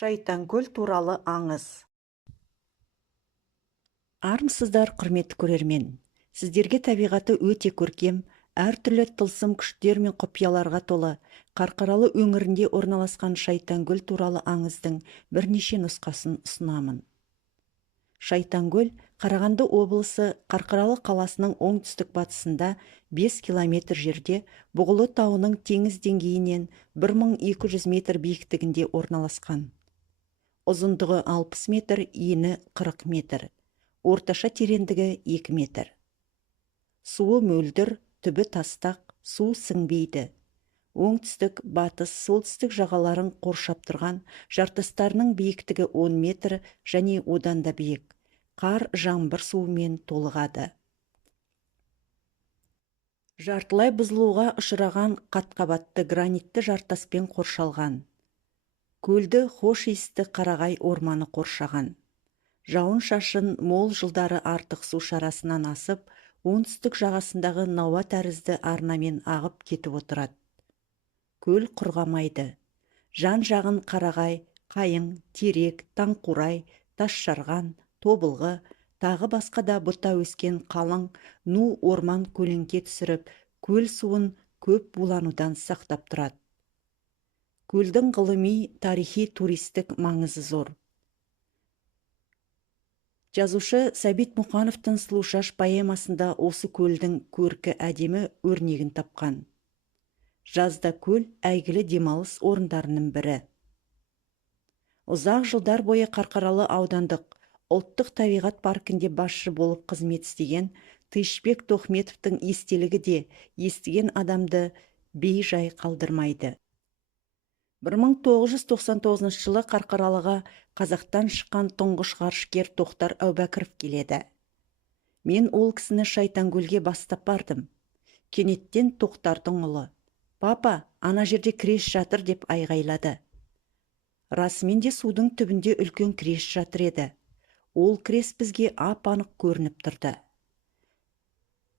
Шайтанкөл туралы аңыз. Армысыздар, құрметті көрермен. Сіздерге табиғаты өте көркем, әртүрлі тылсым күштер мен құпияларға толы Қарқаралы өңірінде орналасқан Шайтанкөл туралы аңыздың бірнеше нұсқасын ұсынамын. Шайтанкөл Қарағанды облысы Қарқаралы қаласының оңтүстік батысында 5 километр жерде Бұғылы тауының теңіз деңгейінен 1200 метр биіктігінде орналасқан. Ұзындығы 60 метр, ені 40 метр. Орташа тереңдігі 2 метр. Суы мөлдір, түбі тастақ, су сіңбейді. Оңтүстік, батыс, солтүстік жағаларын қоршап тұрған жартастарының биіктігі 10 метр және одан да биік. Қар жаңбыр суымен толығады. Жартылай бұзылуға ұшыраған қатқабатты гранитті жартаспен қоршалған. Көлді хош иісті қарағай орманы қоршаған. Жауын шашын мол жылдары артық су шарасынан асып, оңтүстік жағасындағы науа тәрізді арнамен ағып кетіп отырады. Көл құрғамайды. Жан жағын қарағай, қайың, терек, таңқурай, тасжарған, тобылғы, тағы басқа да бұта өскен қалың ну орман көлеңке түсіріп, көл суын көп буланудан сақтап тұрады. Көлдің ғылыми, тарихи, туристік маңызы зор. Жазушы Сәбит Мұқановтың «Сұлушаш» поэмасында осы көлдің көркі әдемі өрнегін тапқан. Жазда көл әйгілі демалыс орындарының бірі. Ұзақ жылдар бойы Қарқаралы аудандық ұлттық табиғат паркінде басшы болып қызмет істеген Тышбек Тоқметовтың естелігі де естіген адамды бей-жай қалдырмайды. 1999 жылы Қарқаралыға Қазақтан шыққан тұңғыш ғарышкер Тоқтар Әубәкіров келеді. Мен ол кісіні Шайтанкөлге бастап бардым. Кенеттен Тоқтардың ұлы: «Папа, ана жерде креш жатыр» деп айғайлады. Расымен де судың түбінде үлкен креш жатыр еді. Ол крес бізге ап-анық көрініп тұрды.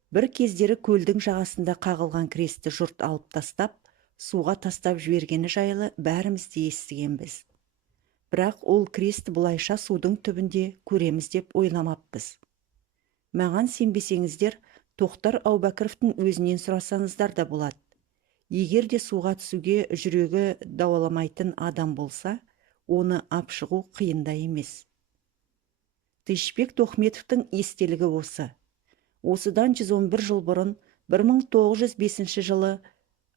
Бір кездері көлдің жағасында қағылған кресті жұрт алып тастап, суға тастап жібергені жайлы бәріміз де естігенбіз. Бірақ ол кресті бұлайша судың түбінде көреміз деп ойламаппыз. Маған сенбесеңіздер, Тоқтар Әубәкіровтің өзінен сұрасаңыздар да болады. Егер де суға түсуге жүрегі дауаламайтын адам болса, оны апшығу қиында емес. Тышбек Тоқметовтың естелігі осы. Осыдан 111 жыл бұрын 1905 жылы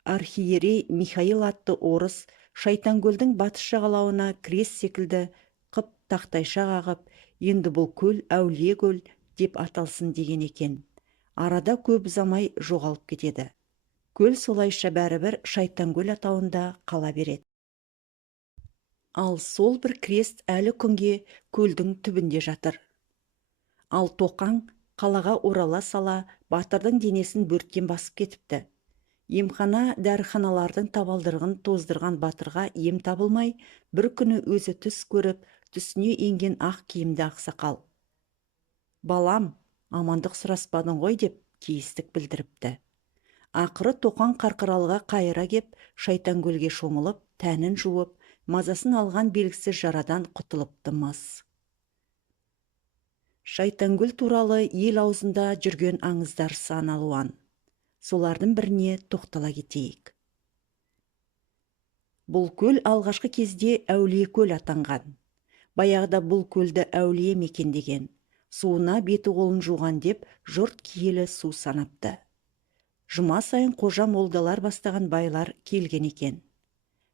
архиерей Михаил атты орыс Шайтанкөлдің батыс жағалауына крес секілді қып тақтайша қағып, енді бұл көл әулие көл деп аталсын деген екен. Арада көп ұзамай жоғалып кетеді. Көл солайша бәрібір Шайтанкөл атауында қала береді. Ал сол бір крест әлі күнге көлдің түбінде жатыр. Ал Тоқаң қалаға орала сала батырдың денесін бөрттен басып кетіпті. Емхана дәріханалардың табалдырығын тоздырған батырға ем табылмай, бір күні өзі түс көріп, түсіне енген ақ киімді ақсақал: «Балам, амандық сұраспадың ғой» деп кейістік білдіріпті. Ақыры Тоқаң Қарқаралыға қайыра кеп, Шайтанкөлге шомылып, тәнін жуып, мазасын алған белгісіз жарадан құтылыпты мыс. Шайтанкөл туралы ел аузында жүрген аңыздар сан алуан. Солардың біріне тоқтала кетейік. Бұл көл алғашқы кезде әулие көл атанған. Баяғыда бұл көлді әулие мекендеген. Суына беті қолын жуған деп жұрт киелі су санапты. Жұма сайын қожа молдалар бастаған байлар келген екен.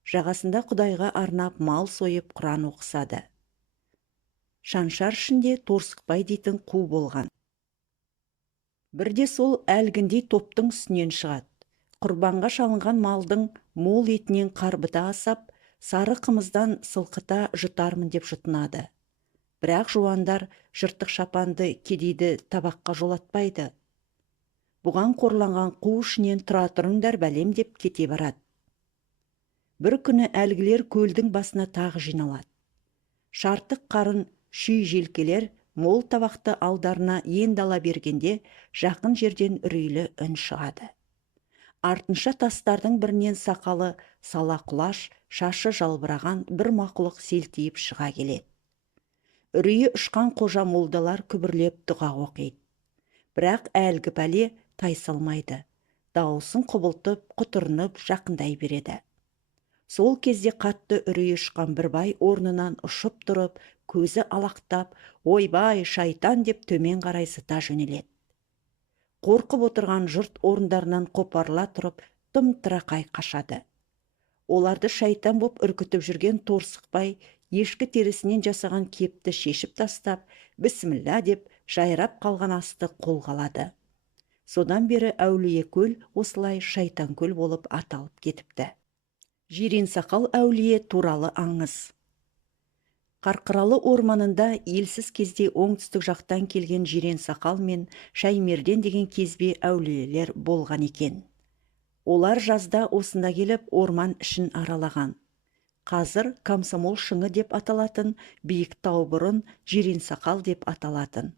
Жағасында Құдайға арнап мал сойып Құран оқысады. Шаншар ішінде Торсықбай дейтін қу болған. Бірде сол әлгіндей топтың үстінен шығады. Құрбанға шалынған малдың мол етінен қарбыта асап, сары қымыздан сылқыта жұтармын деп жұтынады. Бірақ жуандар жыртық шапанды кедейді табаққа жолатпайды. Бұған қорланған қу ішінен тұра тұрыңдар бәлем деп кете барады. Бір күні әлгілер көлдің басына тағы жиналады. Шартық қарын шүй желкелер мол табақты алдарына енді ала бергенде жақын жерден үрейлі үн шығады. Артынша тастардың бірінен сақалы сала құлаш, шашы жалбыраған бір мақұлық селтиіп шыға келеді. Үрейі ұшқан қожа молдалар күбірлеп дұға оқиды. Бірақ әлгі пәле тайсалмайды. Дауысын құбылтып, құтырынып жақындай береді. Сол кезде қатты үрейі ұшқан бір бай орнынан ұшып тұрып, көзі алақтап, ойбай, шайтан деп төмен қарай зыта жөнеледі. Қорқып отырған жұрт орындарынан қопарыла тұрып, тым-тырақай қашады. Оларды шайтан боп үркітіп жүрген торсықбай ешкі терісінен жасаған кепті шешіп тастап, бісміллә деп жайрап қалған асты қолға алады. Содан бері әулие көл осылай шайтан көл болып аталып кетіпті. Жиренсақал әулие туралы аңыз. Қарқаралы орманында елсіз кезде оңтүстік жақтан келген Жиренсақал мен Шаймерден деген кезбе әулиелер болған екен. Олар жазда осында келіп орман ішін аралаған. Қазір Комсомол шыңы деп аталатын биік тау бұрын Жиренсақал деп аталатын.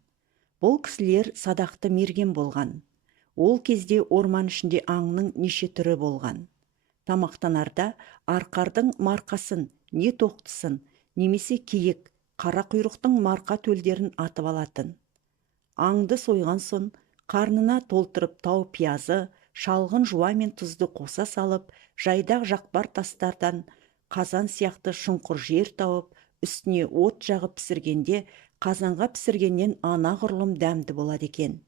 Бұл кісілер садақты мерген болған. Ол кезде орман ішінде аңның неше түрі болған. Тамақтанарда арқардың марқасын, не тоқтысын, немесе киік, қара құйрықтың марқа төлдерін атып алатын. Аңды сойған соң, қарнына толтырып тау пиязы, шалғын жуа мен тұзды қоса салып, жайдақ жақпар тастардан қазан сияқты шұңқыр жер тауып, үстіне от жағып пісіргенде, қазанға пісіргеннен анағұрлым дәмді болады екен.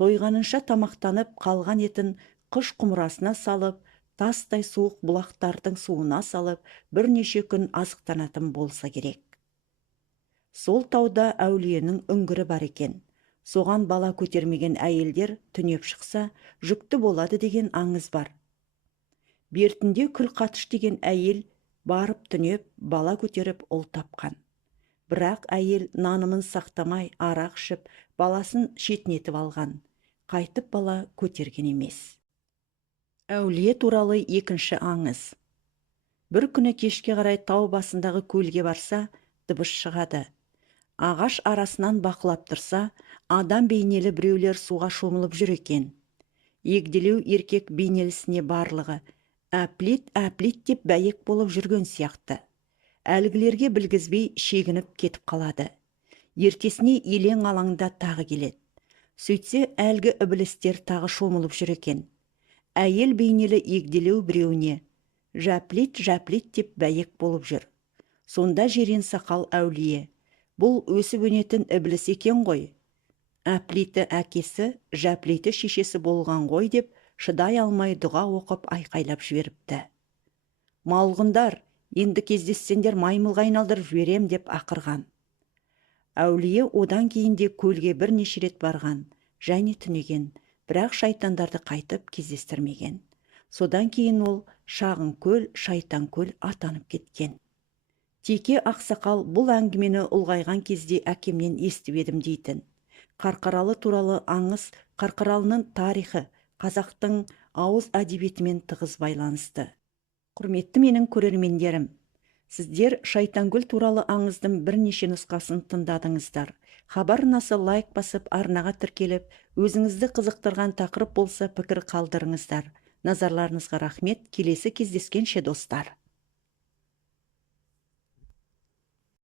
Тойғанынша тамақтанып қалған етін қыш құмырасына салып, тастай суық бұлақтардың суына салып, бірнеше күн азықтанатын болса керек. Сол тауда әулиенің үңгірі бар екен. Соған бала көтермеген әйелдер түнеп шықса, жүкті болады деген аңыз бар. Бертінде Күлқатыш деген әйел барып түнеп, бала көтеріп ұл тапқан. Бірақ әйел нанымын сақтамай, арақ ішіп, баласын шетінетіп алған. Қайтып бала көтерген емес. Әулие туралы екінші аңыз. Бір күні кешке қарай тау басындағы көлге барса, дыбыс шығады. Ағаш арасынан бақылап тұрса, адам бейнелі біреулер суға шомылып жүр екен. Егделеу еркек бейнелісіне барлығы әплет деп бәйек болып жүрген сияқты. Әлгілерге білгізбей шегініп кетіп қалады. Ертесіне елең алаңда тағы келеді. Сөйтсе, әлгі ібілістер тағы шомылып жүр екен. Әйел бейнелі егделеу біреуіне жәплет деп бәйек болып жүр. Сонда Жиренсақал әулие, бұл өсіп өнетін ібіліс екен ғой. Әплеті әкесі, жәплеті шешесі болған ғой деп шыдай алмай дұға оқып айқайлап жіберіпті. Малғындар, енді кездессеңдер маймылға айналдырып жіберем деп ақырған. Әулие одан кейін де көлге бірнеше рет барған, және түнеген, бірақ шайтандарды қайтып кездестірмеген. Содан кейін ол шағын көл, шайтан көл атанып кеткен. Теке ақсақал бұл әңгімені ұлғайған кезде әкемнен естіп едім дейтін. Қарқаралы туралы аңыз Қарқаралының тарихы, қазақтың ауыз әдебиетімен тығыз байланысты. Құрметті менің көрермендерім, сіздер Шайтангүл туралы аңыздың бірнеше нұсқасын тыңдадыңыздар. Хабар арнасы лайк басып, арнаға тіркеліп, өзіңізді қызықтырған тақырып болса пікір қалдырыңыздар. Назарларыңызға рахмет, келесі кездескенше достар.